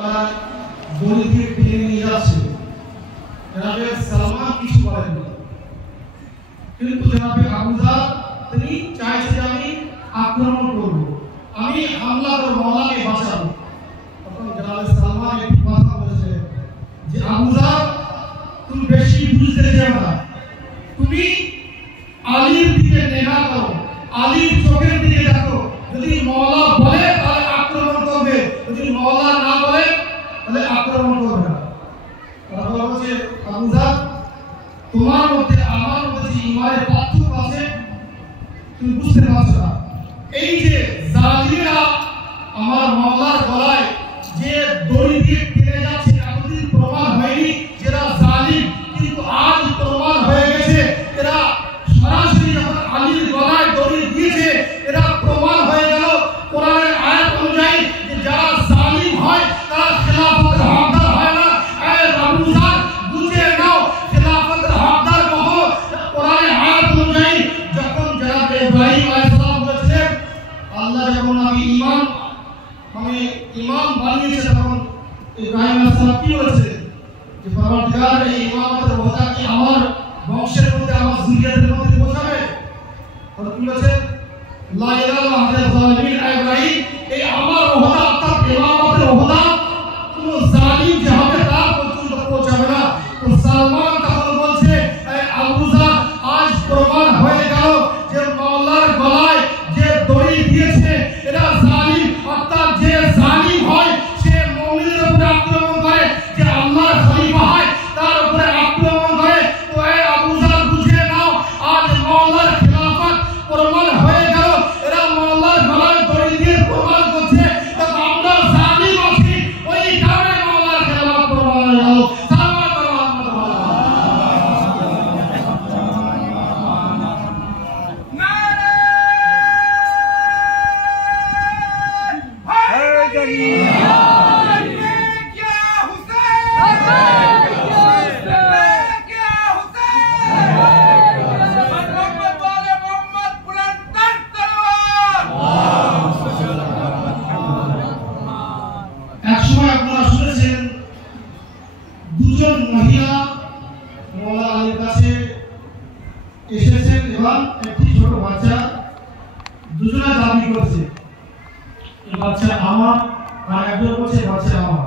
তারা দড়িকে টেনে নিয়ে যাচ্ছে। জনাবে সালমান কিছু বলেন না, কিন্তু জনাবে আবু যার তিনি চাইছে যে আমি আক্রমণ করব, আমি হামলা করে মওলাকে বাঁচাবো। তখন জনাবে সালমান একটি কথা বলেছে যে আবু যার তুমি বেশি বুঝতে চাও না, তুমি আলীর দিকে নিগাহ করো, আলীর চোখের দিকে দেখো, যদি মওলা বলে তাহলে আক্রমণ করবে, যদি মওলা না বলে তাহলে আক্রমণ করবে না। তারা বলছে আবু যার তোমার মধ্যে আমার মধ্যে যে ইমানের পার্থক্য আছে তুমি বুঝতে পারছো না। এই যে জালিমরা আমার মওলার গলায় যে দড়ি দিয়ে টেনে যাচ্ছে, এতদিন প্রমাণ হয়নি যারা জালিম, কিন্তু আজ প্রমাণ হয়ে গেছে এরা সরাসরি যখন আলীর গলায় দড়ি দিয়েছে এরা প্রমাণ হয়ে গেল কোরআনের আয়াত অনুযায়ী যে যারা জালিম হয় তারা খেলাফতের হকদার হয় না। আবু যার বুঝে নাও খেলাফতের হকদার কখনো কোরআনের আয়াত অনুযায়ী যখন জনাব ইব্রাহিম আলাইহিস সালাম বলেছিলেন আল্লাহ যখন আমি ইমাম বানিয়েছে তখন ইব্রাহিম আলাইহিস সালাম কি বলেছে যে পরবর্তীকার এই ইমামতের ওহদা কি আমার বংশের মধ্যে আমার যুরিয়াতের মধ্যে পৌঁছাবে? তখন কি বলেছে লা ইলাহা ইল্লা যালিমিন ইব্রাহিম, এই আমার ওহদা অর্থাৎ ইমামতের ওহদা কোনো জালিম যে হবে তার পর্যন্ত পৌঁছাবে না। তো সালমান তখন বলছে আবু যার আজ প্রমাণ হয়ে গেল যে মওলার গলায় যে দড়ি দিয়েছে এরা জালিম, অর্থাৎ যে জালিম হয় সে মুমিনের উপরে আক্রমণ করে, যে আল্লাহর খলিফা হয় তার উপরে আক্রমণ করে। তো এই আবু যার বুঝে নাও আজ মওলার খেলাফত প্রমাণ হয়ে গেল, এরা মওলার গলায় দড়ি দিয়ে প্রমাণ করছে যে আমরা জালিম আছি, ওই কারণে মওলার খেলাফত প্রমাণ হয়ে গেল। সালাওয়াত একসময় আপনারা শুনেছেন দুজন মহিলা মওলা আলীর কাছে এসেছেন এবং একটি ছোট বাচ্চা, দুজনে দাবি করছে এই বাচ্চা আমার, আর একজন বলছে বাচ্চা আমার।